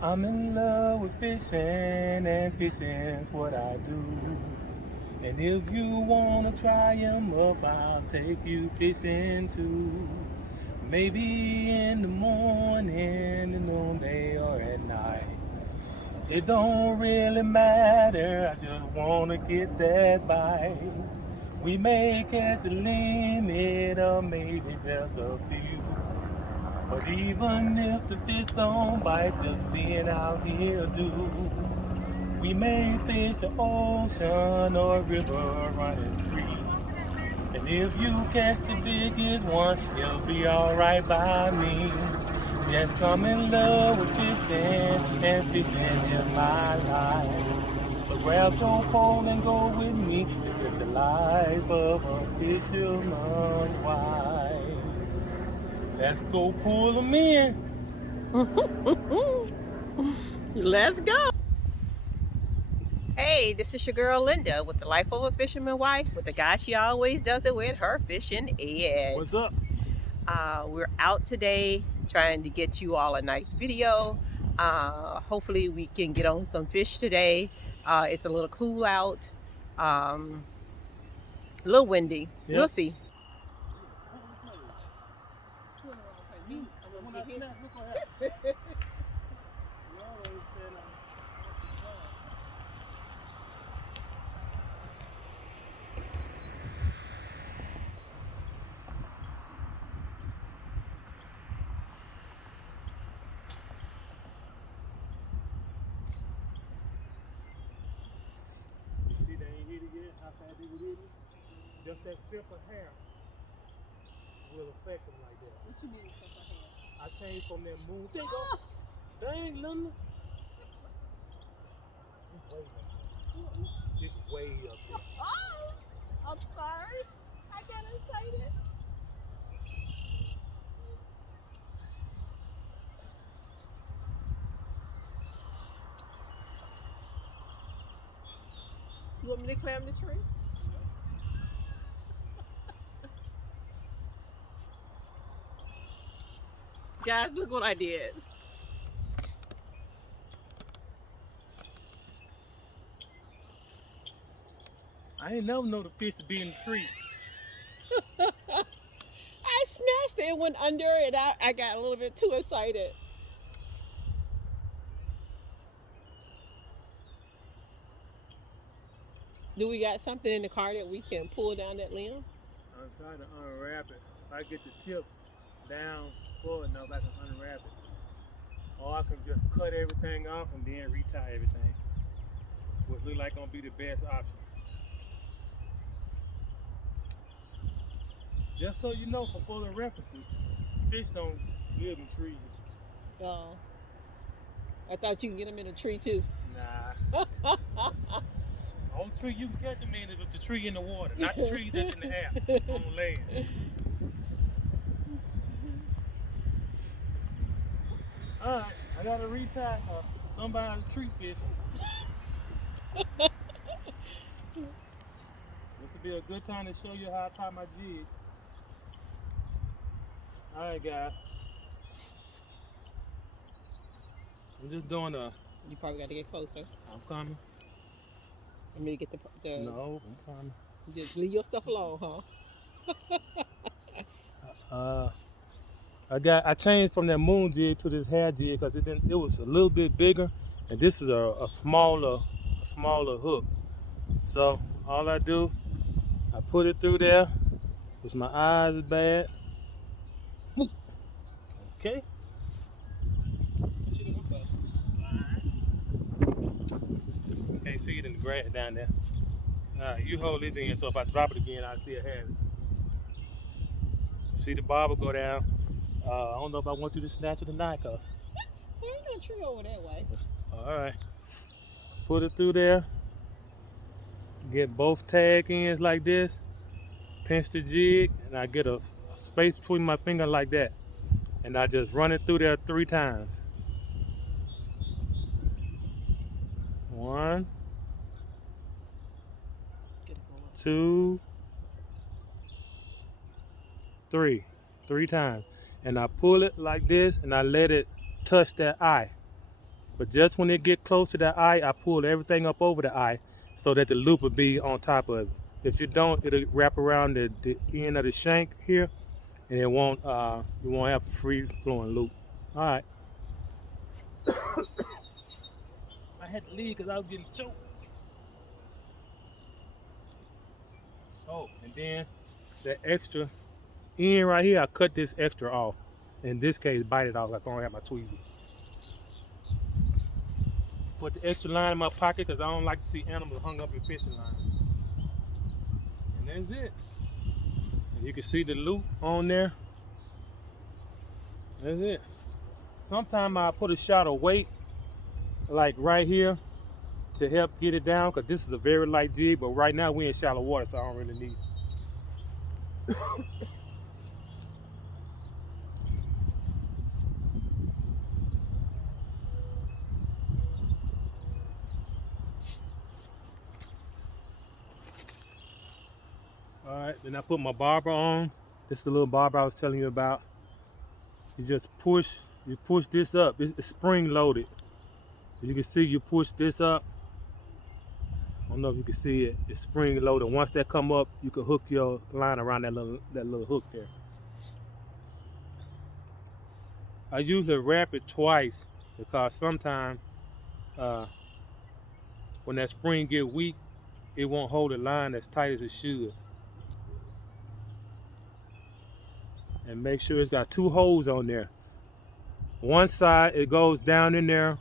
I'm in love with fishing, and fishing's what I do. And if you wanna try 'em up, I'll take you fishing too. Maybe in the morning, the noonday, or at night. It don't really matter, I just wanna get that bite. We may catch a limit or maybe just a few. But even if the fish don't bite, just being out here do. We may fish the ocean or a river running free. And if you catch the biggest one, it'll be alright by me. Yes, I'm in love with fishing, and fishing is my life. So grab your pole and go with me. This is the life of a fisherman's wife. Let's go pull them in. Let's go. Hey, this is your girl Linda with the Life of a Fisherman Wife, with the guy she always does it with, her fishing Ed. What's up? We're out today trying to get you all a nice video. Hopefully we can get on some fish today. It's a little cool out, a little windy. Yep. We'll see. See, they ain't hit it yet. How fast they would hit it? Just that simple hair will affect them like that. What you mean, simple hair? I changed from that moon. There you go. Dang, Linda. It's way up there. Oh, I'm sorry. I got excited. You want me to climb the tree? Guys, look what I did. I ain't never know the fish to be in the tree. I snatched it and went under it. I got a little bit too excited. Do we got something in the car that we can pull down that limb? I'm trying to unwrap it. If I get the tip down forward enough, I can unwrap it. Or I can just cut everything off and then retie everything. Which look like gonna be the best option. Just so you know, for further references, fish don't live in trees. Oh. I thought you can get them in a tree too. Nah. The only tree you can catch them in is with the tree in the water, not the tree that's in the air, on the land. Alright, I gotta retie somebody's tree fishing. This will be a good time to show you how I tie my jig. Alright, guys. I'm just doing You probably got to get closer. I'm coming. Want me to get the No, I'm coming. Just leave your stuff alone, huh? I changed from that moon jig to this hair jig because it was a little bit bigger, and this is a smaller hook. So all I do, I put it through there, because my eyes are bad. Okay. You can't see it in the grass down there. You hold this in, so if I drop it again, I still have it. See the barber go down. I don't know if I want you to snatch it or not, cause There ain't no tree over that way. all right. Put it through there. Get both tag ends like this. Pinch the jig, and I get a space between my finger like that, and I just run it through there 3 times. 1, 2, 3. 3 times. And I pull it like this, and I let it touch that eye. But just when it get close to the eye, I pull everything up over the eye so that the loop will be on top of it. If you don't, it'll wrap around the end of the shank here, and it won't you won't have a free flowing loop. All right. I had to leave because I was getting choked. Oh, and then the extra end right here, I cut this extra off. In this case, bite it off. I only have my tweezers. Put the extra line in my pocket because I don't like to see animals hung up in fishing line. And that's it. And you can see the loop on there. That's it. Sometimes I put a shot of weight, like right here, to help get it down, because this is a very light jig, but right now we in shallow water, so I don't really need it. All right, then I put my barber on. This is the little barber I was telling you about. You just push this up. It's spring loaded. You can see you push this up. I don't know if you can see it. It's spring loaded. Once that come up, you can hook your line around that little hook there. I usually wrap it twice because sometimes when that spring get weak, it won't hold the line as tight as it should. And make sure it's got 2 holes on there. One side it goes down in there,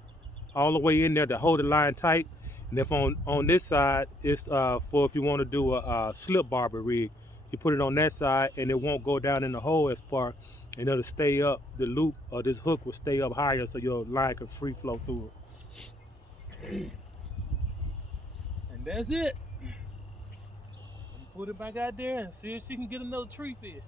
all the way in there to hold the line tight. And if on this side, it's for if you want to do a slip barber rig, you put it on that side and it won't go down in the hole as far, and it'll stay up. The loop or this hook will stay up higher so your line can free flow through it. And that's it. Put it back out there and see if she can get another tree fish.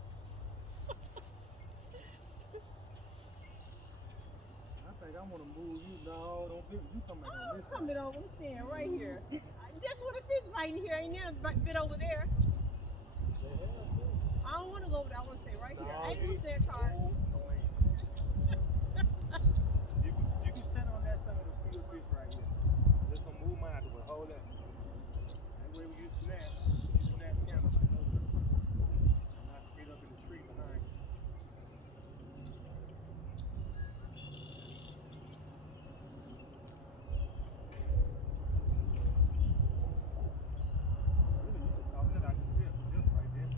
I think I want to move you. No, don't get you coming on this side. I'm coming over. I'm staying right here. Just with a fish biting here. Ain't never bit over there. I don't want to go over there. I want to stay right here. I ain't gonna stand hard. You can stand on that side of the field fish right here. Just gonna move mine out the way. Hold that. That way when you snap camera like that. Not straight up in the tree behind you. Really, you can talk that I can see it just right there.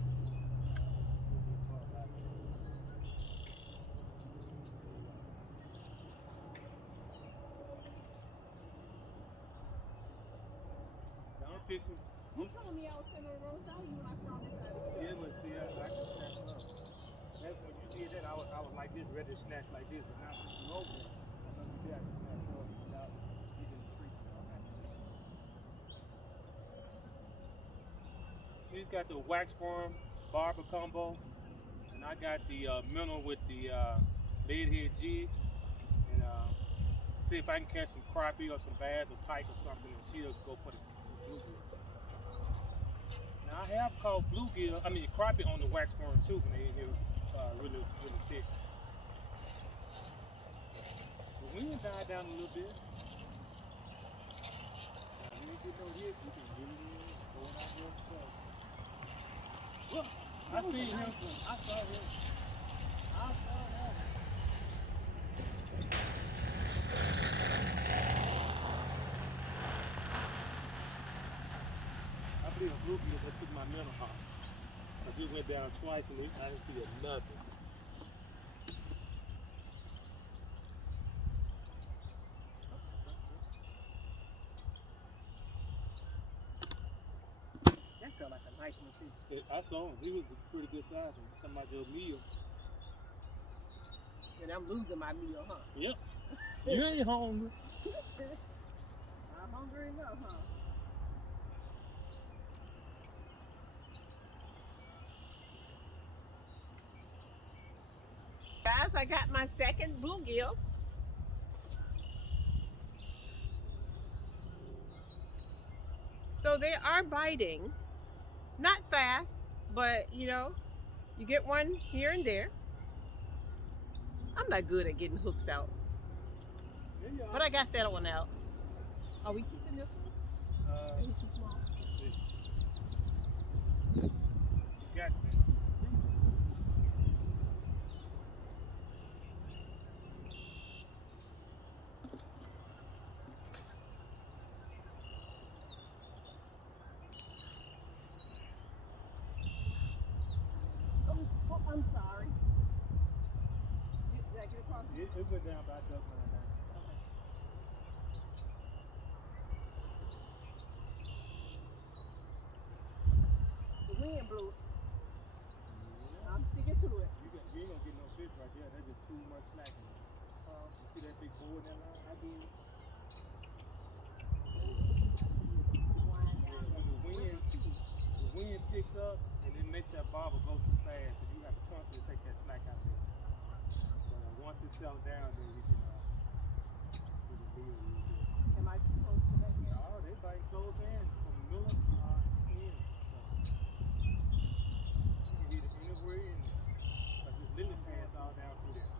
Down fishing. You told me I was sitting on the wrong side of you when I saw this side of the Yeah, but see, I can snatch up. That's when you did that, I was like this, ready to snatch like this, but now you over it. I know you did, I can snatch up without getting the tree. She's got the wax form barber combo, and I got the minnow with the lead head jig, and see if I can catch some crappie or some bass or pike or something, and she'll go for the bluegill. Now I have caught crappie on the wax form too when they in here really thick. The wind died down a little bit. Now, you ain't get no hit, you can get it in, throw it out there and Look, I seen him. I saw him. I saw that. I believe a bluegill that took my minnow off. I just went down twice and I didn't feel nothing. That felt like a nice one too. I saw him. He was a pretty good size. I'm talking about your meal. And I'm losing my meal, huh? Yep. You ain't hungry. I'm hungry enough, huh? Guys, I got my second bluegill. So they are biting. Not fast, but you know, you get one here and there. I'm not good at getting hooks out. There you are. But I got that one out. Are we keeping this one? It's too small. Got you. Oh, I'm sorry. Did I get across? It went down by duck line now. Okay. The wind blew it. I'm sticking to it. You ain't gonna get no fish right there. That's just too much slack in it. You see that big board in that line? I do. When the wind picks up and it makes that bobber go too fast, and you have to constantly take that slack out of it. But once it settles down, then we can deal a little bit. Am I too close to that? No, they bite close in from the middle in. So you can hit it anywhere in there. Like this lily pads all down through there.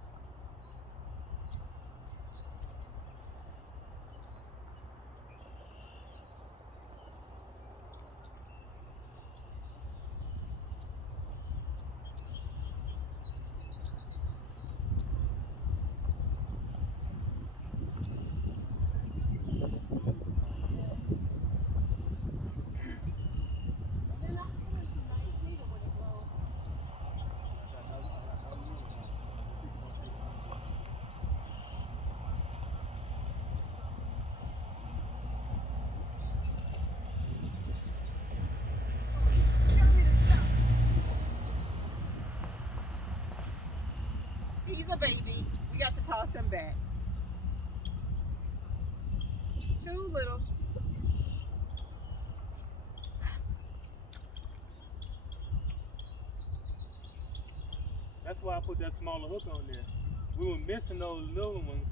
He's a baby. We got to toss him back. Too little. That's why I put that smaller hook on there. We were missing those little ones,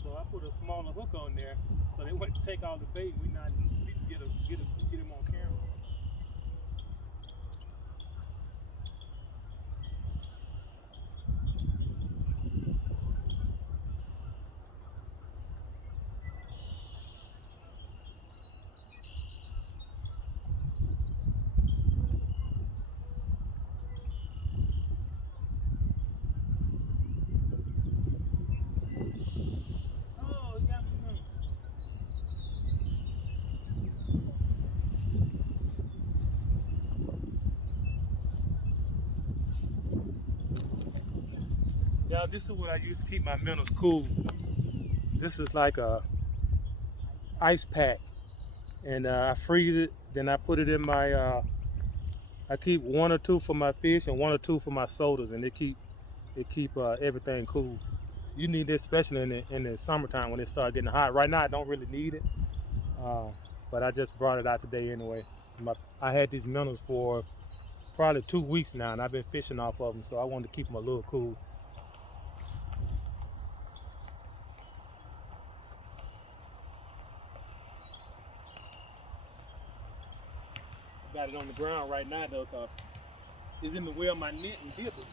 so I put a smaller hook on there so they wouldn't take all the bait. We not at least get him on camera. Oh, yeah. Yeah, this is what I use to keep my minnows cool. This is like a ice pack, and I freeze it. Then I put it in my. I keep 1 or 2 for my fish and 1 or 2 for my sodas, and it keep everything cool. You need this especially in the summertime when it start getting hot. Right now I don't really need it, but I just brought it out today anyway. I had these minnows for probably 2 weeks now, and I've been fishing off of them, so I wanted to keep them a little cool. Got it on the ground right now though, cause it's in the way of my net and dip it.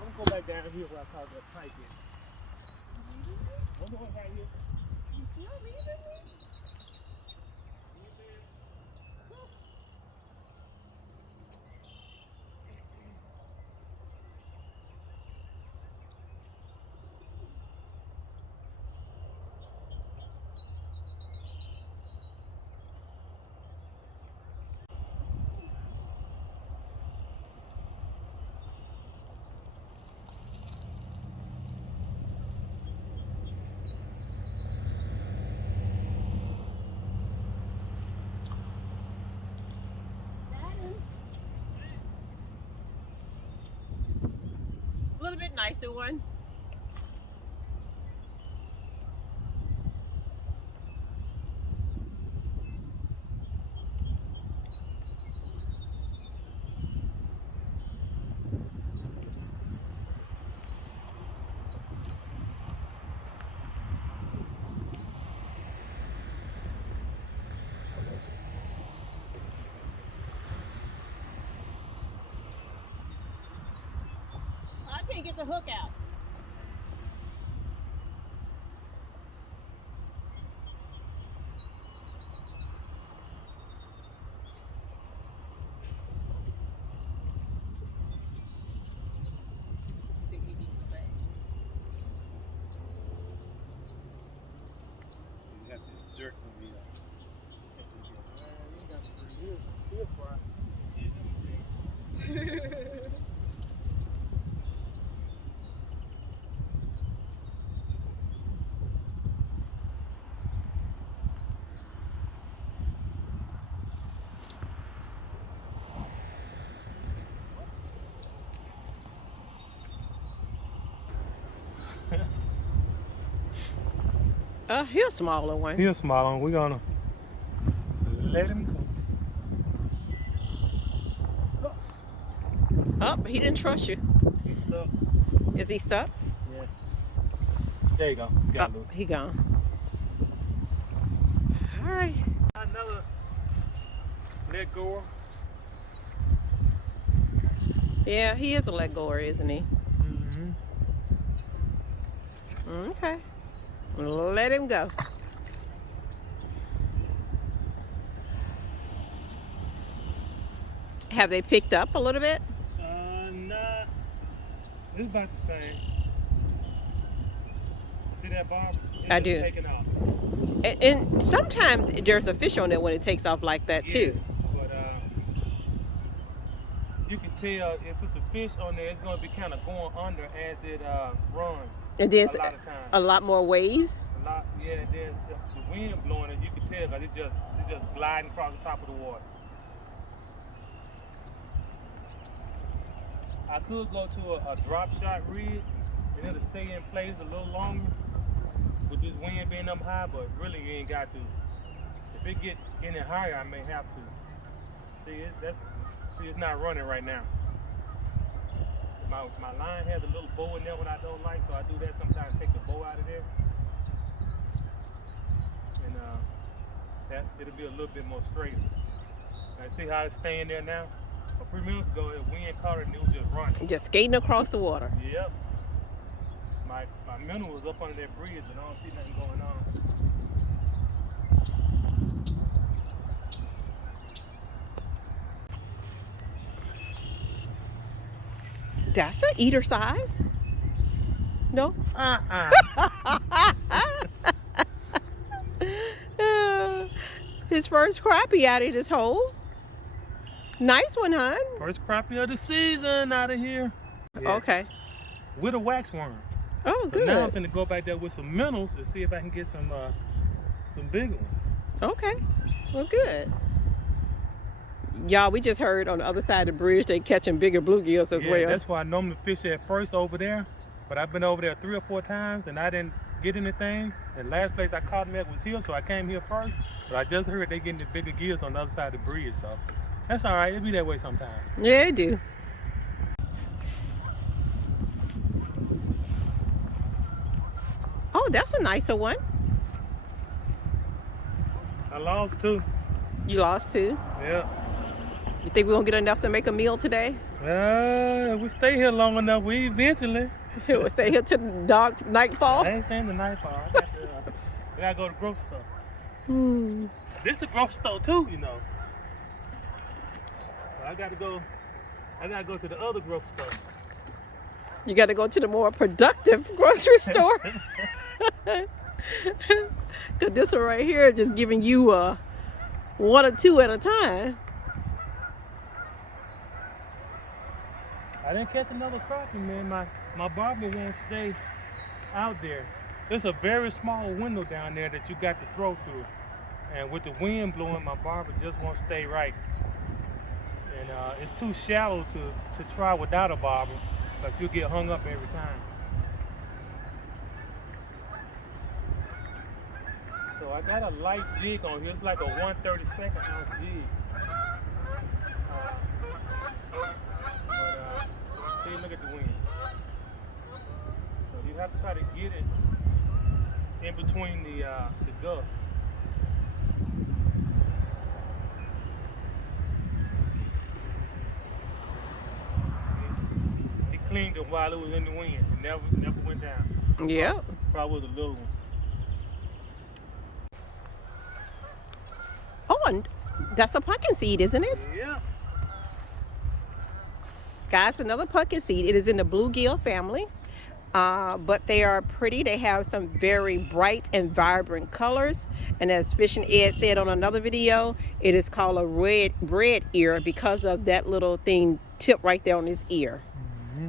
I'm gonna go back down here where I caught that pike in. I'm going down here. You still leaving me? A little bit nicer one. can't get the hook out. You have to jerk the wheel. Here's a smaller one. Here's a small one. We're gonna let him go. Oh, he didn't trust you. He's stuck. Is he stuck? Yeah. There you go. You got Oh, he gone. All right. Another let goer. Yeah, he is a let goer, isn't he? Mm-hmm. Okay. Let him go. Have they picked up a little bit? Nah. It's about the same. See that barb? I do. Taking off. And sometimes there's a fish on there when it takes off like that too. Yes, but you can tell if it's a fish on there, it's going to be kind of going under as it runs. And there's a lot of times. a lot more waves. A lot, yeah. There's the wind blowing it. You can tell because it's just gliding across the top of the water. I could go to a drop shot rig and it'll stay in place a little longer with this wind being up high, but really you ain't got to. If it get any higher, I may have to. See, it's not running right now. My line has a little bow in there when I don't like, so I do that sometimes. Take the bow out of there, and it'll be a little bit more straighter. Now see how it's staying there now? A few minutes ago, the wind caught it and it was just running. Just skating across the water. Yep. My minnow was up under that bridge, and I don't see nothing going on. That's an eater size. No? His first crappie out of this hole. Nice one, hon. First crappie of the season out of here. Yeah. Okay. With a waxworm. Oh, So good. now I'm gonna go back there with some minnows and see if I can get some big ones. Okay. Well, good. Y'all, we just heard on the other side of the bridge they catching bigger bluegills as well. That's why I normally fish at first over there, but I've been over there 3 or 4 times and I didn't get anything. The last place I caught them at was here, so I came here first. But I just heard they getting the bigger gills on the other side of the bridge, so that's all right. It'll be that way sometimes. Yeah, it do. Oh, that's a nicer one. I lost 2. You lost 2. Yeah. You think we're gonna get enough to make a meal today? If we stay here long enough, we eventually. We'll stay here till nightfall. I ain't staying the nightfall. I gotta go to the grocery store. This is the grocery store too, you know. So I gotta go to the other grocery store. You got to go to the more productive grocery store. Cause this one right here is just giving you 1 or 2 at a time. I didn't catch another crappie, man. My barber won't stay out there. There's a very small window down there that you got to throw through. And with the wind blowing, my barber just won't stay right. And it's too shallow to try without a barber, but you'll get hung up every time. So I got a light jig on here. It's like a 1/32 ounce jig. See, look at the wind. So you have to try to get it in between the gusts. He cleaned it while it was in the wind. It never went down. Yep. Probably was a little one. Oh, and that's a pumpkin seed, isn't it? Yeah. Guys, another pumpkin seed. It is in the bluegill family. But they are pretty. They have some very bright and vibrant colors. And as Fish and Ed said on another video, it is called a red ear because of that little thing tip right there on his ear. Mm-hmm.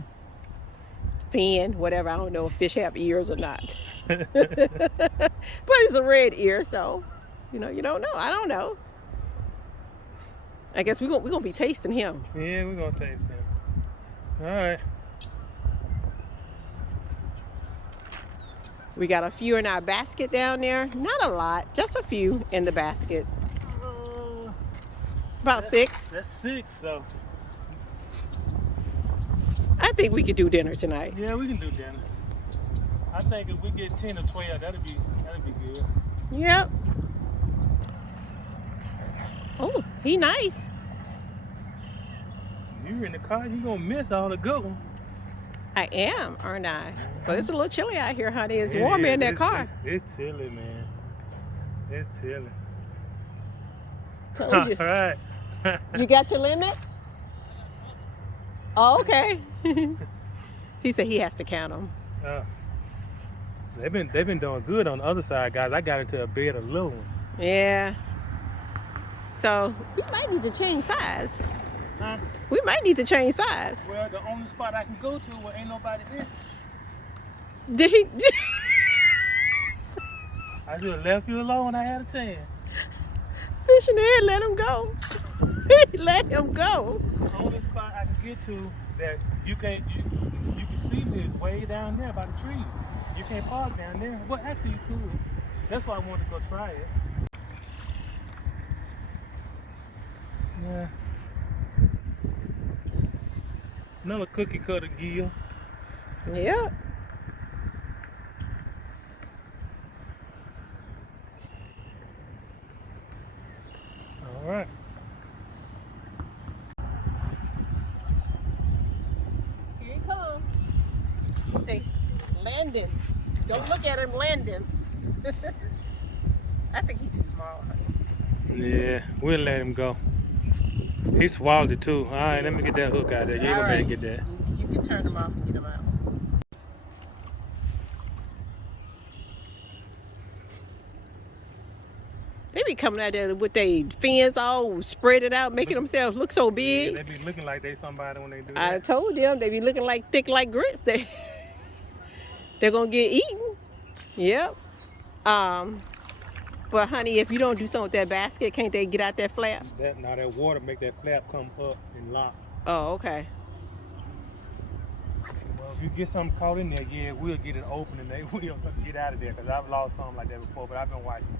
Fin, whatever. I don't know if fish have ears or not. But it's a red ear, so you don't know. I don't know. I guess we're gonna be tasting him. Yeah, we're gonna taste him. All right. We got a few in our basket down there. Not a lot, just a few in the basket. About 6. That's 6, so. I think we could do dinner tonight. Yeah, we can do dinner. I think if we get 10 or 12, that'd be good. Yep. Oh, he nice. You're in the car, you're gonna miss all the good ones. I am, aren't I? But it's a little chilly out here, honey. It's warmer in that car. It's chilly, man. It's chilly. Told you. All right. You got your limit? Oh, okay. He said he has to count them. They've been doing good on the other side, guys. I got into a bed of little one. Yeah. So we might need to change size. Huh? We might need to change size. Well, the only spot I can go to where ain't nobody there. Did he? I should have left you alone when I had a chance. Fish and Ed let him go. He let him go. The only spot I can get to that you can see me is way down there by the tree. You can't park down there. Well, actually you could. That's why I wanted to go try it. Yeah. Another cookie cutter gill. Yeah. All right. Here he comes. Say, Landon. Don't look at him, Landon. I think he's too small, honey. Yeah, we'll let him go. He swallowed it too. All right, let me get that hook out there. You ain't gonna be able to get that. You can turn him off and get him out. They be coming out there with their fins all spread it out, making themselves look so big. Yeah, they be looking like they somebody when they do I that. told them they be looking like thick like grits. They're gonna get eaten. Yep. But honey, if you don't do something with that basket, can't they get out that flap? Now that water make that flap come up and lock. Oh, okay. Well, if you get something caught in there, yeah, we'll get it open and we'll get out of there because I've lost something like that before, but I've been watching.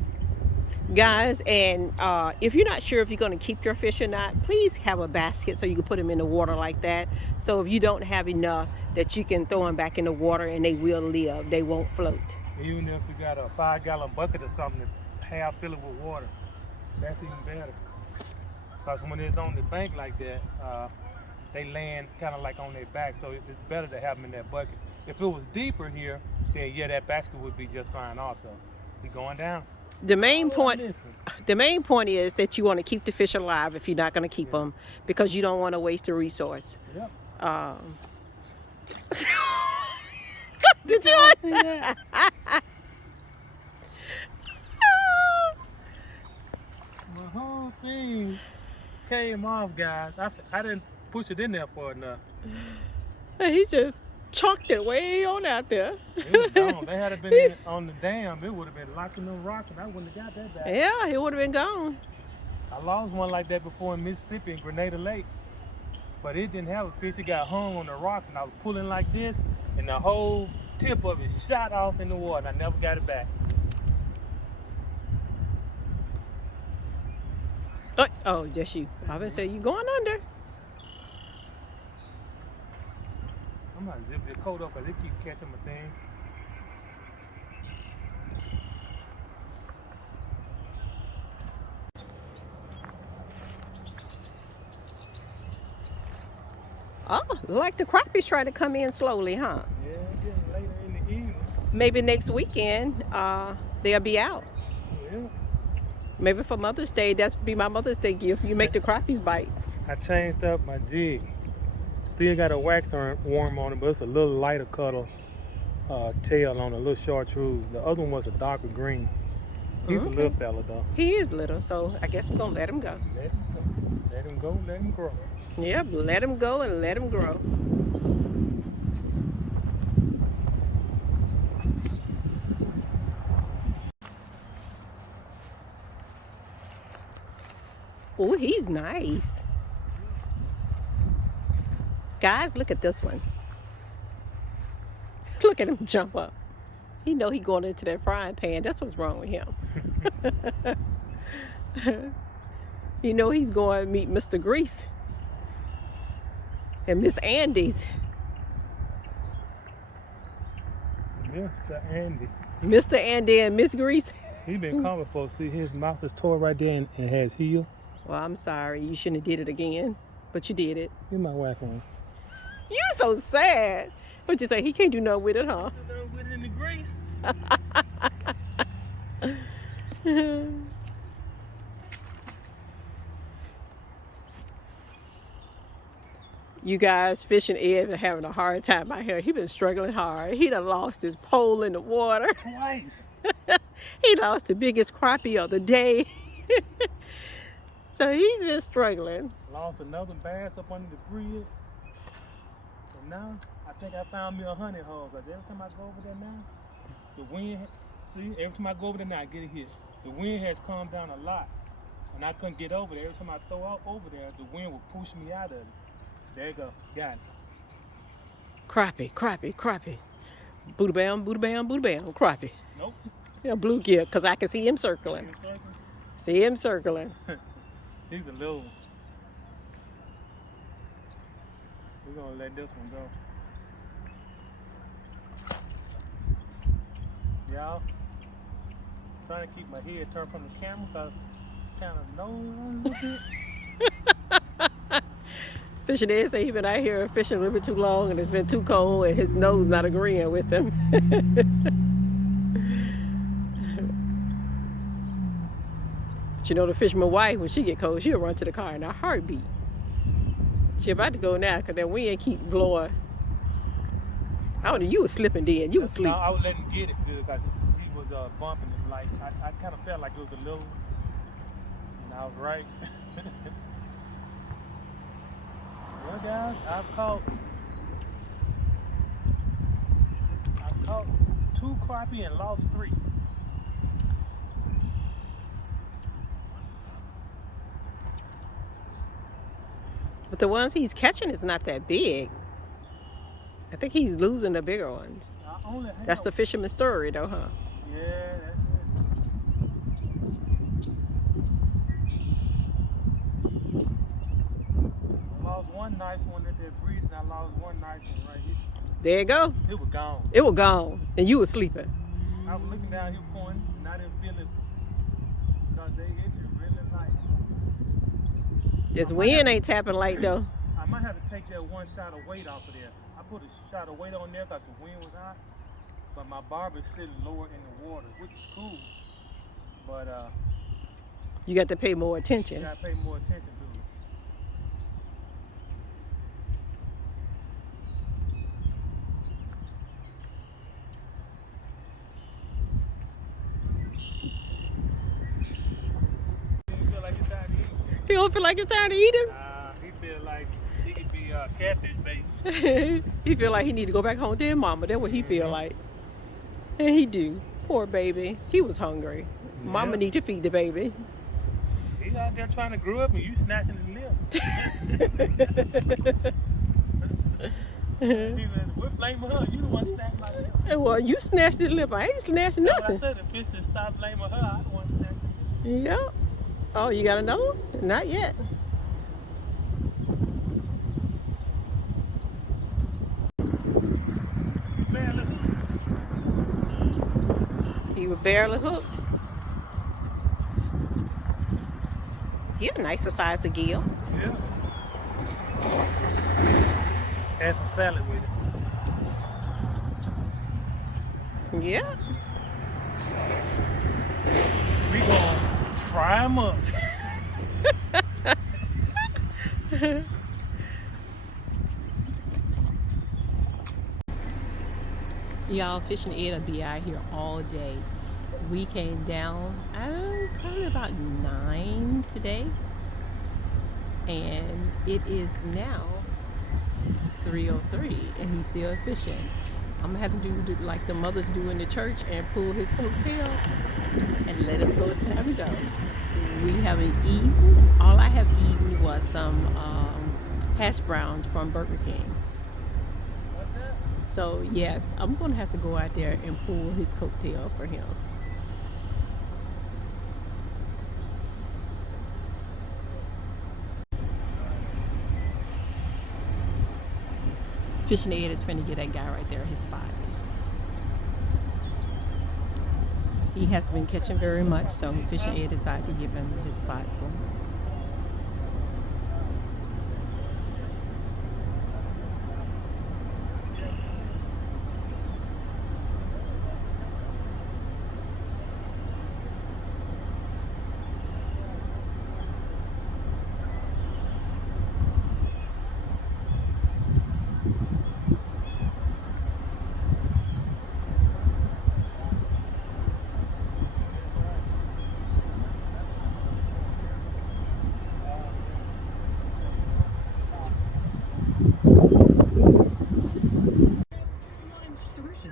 Guys, and if you're not sure if you're going to keep your fish or not, please have a basket so you can put them in the water like that. So if you don't have enough, that you can throw them back in the water and they will live. They won't float. Even if you got a 5-gallon bucket or something, half fill it with water, that's even better. Because when it's on the bank like that, they land kind of like on their back, so it's better to have them in that bucket. If it was deeper here, then yeah, that basket would be just fine also. Be going down. The main point is that you want to keep the fish alive if you're not going to keep them, because you don't want to waste a resource. Yep. Did you see that? My whole thing came off, guys. I didn't push it in there for enough. He just chucked it way on out there. It was gone. They had it been in on the dam, it would have been locked in them rocks and I wouldn't have got that back. Yeah, it would have been gone. I lost one like that before in Mississippi in Grenada Lake. But it didn't have a fish. It got hung on the rocks and I was pulling like this and the whole tip of it shot off in the water. I never got it back. Oh, just you. I was say you going under. I'm gonna zip this coat up because it keep catching my thing. Oh, Like the crappies trying to come in slowly, huh? Yeah, getting later in the evening. Maybe next weekend they'll be out. Yeah. Maybe for Mother's Day, that's be my Mother's Day gift. You make the crappies bite. I changed up my jig. Still got a wax worm on it, but it's a little lighter color tail on a little chartreuse. The other one was a darker green. He's a little fella though. He is little, so I guess we're gonna let him go. Let him go. Let him go. Let him grow. Yep, let him go and let him grow. Oh, he's nice. Guys, look at this one. Look at him jump up. He know he going into that frying pan. That's what's wrong with him. You know he's going to meet Mr. Grease and Miss Andy's. Mr. Andy. Mr. Andy and Miss Grease. He been coming for. See, his mouth is tore right there and it has heel. Well, I'm sorry. You shouldn't have did it again, but you did it. Get my whack on. You so sad. What you say? He can't do nothing with it, huh? With it in the grease. You guys, Fish and Ed are having a hard time out here. He been struggling hard. He done lost his pole in the water. Twice. He lost the biggest crappie of the day. So he's been struggling. Lost another bass up under the bridge. And now, I think I found me a honey hole. Because every time I go over there now, the wind, see, every time I go over there now, I get a hit. The wind has calmed down a lot. And I couldn't get over there. Every time I throw out over there, the wind will push me out of it. There you go. Got it. Crappie, crappie, crappie. Booty bam, booty bam, booty bam, crappie. Nope. Yeah, blue gear, because I can see him circling. See him circling. He's a little one. We're going to let this one go. Y'all, trying to keep my head turned from the camera because kind of nose a bit. Fish and Ed say he been out here fishing a little bit too long and it's been too cold and his nose not agreeing with him. But you know the fisherman wife, when she get cold, she'll run to the car in a heartbeat. She about to go now because that wind keep blowing. I don't know, you was slipping then. You was asleep. No, I was letting him get it good because he was bumping it. Like I kind of felt like it was a little, and I was right. Well, guys, I've caught 2 crappie and lost 3. But the ones he's catching is not that big. I think he's losing the bigger ones. That's the fisherman story though, huh? Yeah, that's it. I lost one nice one at that bridge and I lost one nice one right here. There you go. It was gone. It was gone. And you were sleeping. I was looking down here pointing and I didn't feel it because they hit it really light. This wind ain't tapping light though. I might have to take that one shot of weight off of there. I put a shot of weight on there because the wind was hot, but my barb is sitting lower in the water, which is cool. But You got to pay more you attention. gotta pay more attention to it. You feel like it's time to eat? You don't feel like it's time to eat him? He feel like he could be catfish bait. He feel like he need to go back home to his mama. That's what he feel like. And he do. Poor baby. He was hungry. Mama need to feed the baby. He out there trying to grow up and you snatching his lip. We're blaming her. You the one snatching my lip. Well, you snatched his lip. I ain't snatching That's nothing. what I said. The fish said stop blaming her. I don't want to snatch it. Yep. Oh, you got another one? Not yet. Barely hooked. He was barely hooked. He a nicer size of gill. Yeah. Add some salad with it. Yeah. We gonna fry them up. Y'all, Fish and Ed will be out here all day. We came down probably about 9 today, and it is now 3:03, and he's still fishing. I'm gonna have to do like the mothers do in the church and pull his coattail and let him go. It's time to go. We haven't eaten. All I have eaten was some hash browns from Burger King. So yes, I'm gonna have to go out there and pull his coattail for him. Fish and Ed is trying to get that guy right there, his spot. He hasn't been catching very much, so Fish and Ed decided to give him his spot for him.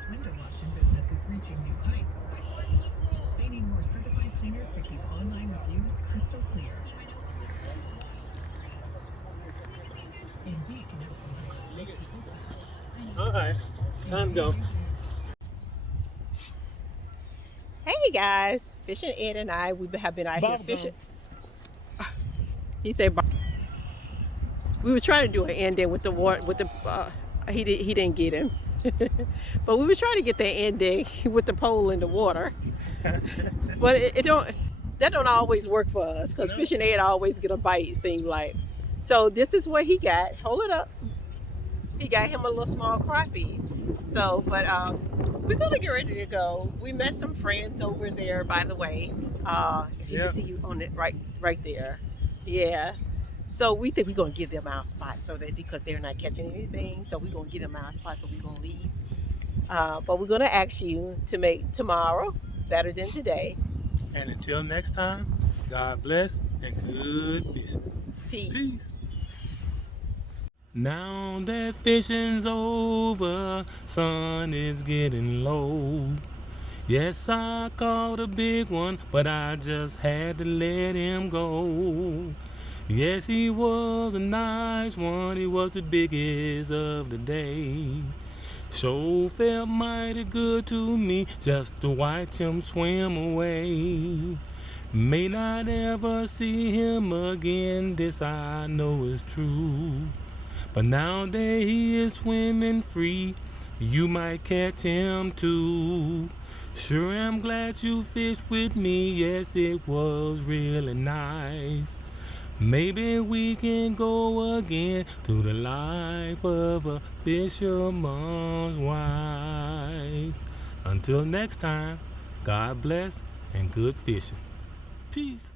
Window washing business is reaching new heights. They need more certified cleaners to keep online reviews crystal clear. Indeed can have some. All right, time to go. Hey guys, Fish and Ed and I, we have been out here fishing. He said, we were trying to do an ending with the water, with the, he didn't get him. But we were trying to get the ending with the pole in the water. But that don't always work for us, because Fish and Ed always get a bite, it seems like. So this is what he got. Hold it up. He got him a little small crappie. So, but we're gonna get ready to go. We met some friends over there, by the way. If you can see you on it right there. Yeah. So we think we're gonna give them our spot, so that because they're not catching anything, so we're gonna give them our spot, so we're gonna leave. But we're gonna ask you to make tomorrow better than today. And until next time, God bless and good fishing. Peace. Peace. Now that fishing's over, sun is getting low. Yes, I caught a big one, but I just had to let him go. Yes, he was a nice one, he was the biggest of the day. Sure felt mighty good to me just to watch him swim away. May not ever see him again, this I know is true. But now that he is swimming free, you might catch him too. Sure am glad you fished with me, yes it was really nice. Maybe we can go again to the life of a fisherman's wife. Until next time, God bless and good fishing. Peace.